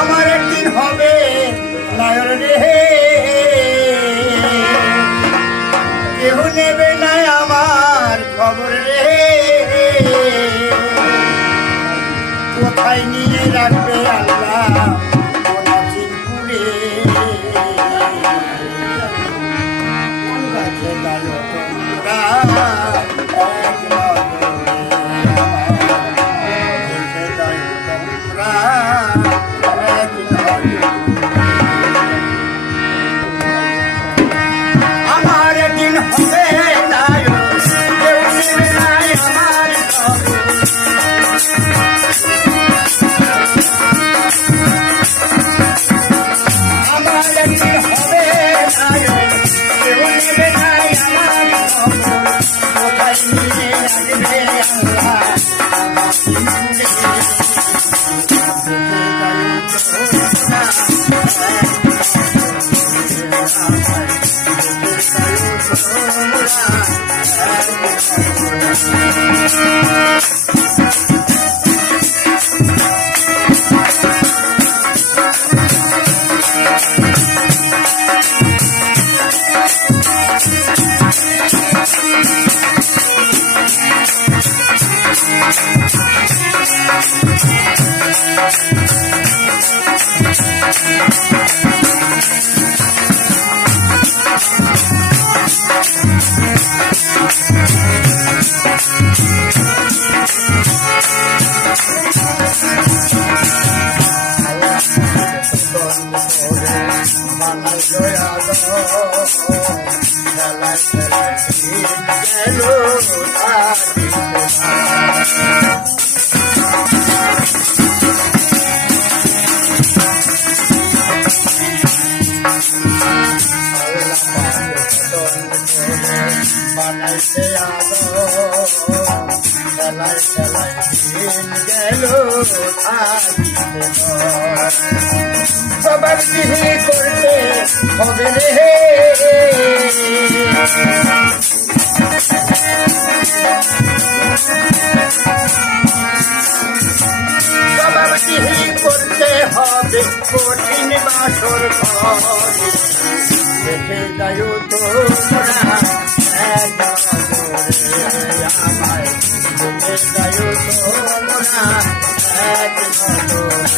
আমার একদিন হবে নায়র রে, কেউ নেবে না আমার খবর রে। কোথায় নিয়ে রাখবে আল্লাহ পুরে, আমার দিন হবে সবার দিকে করতে হবে রে, সবার দিকে করতে হবে কঠিন বাসর ঘরে। দেখে যাই তোমরা আমায়, দেখে যাই তোমরা এক নজরে।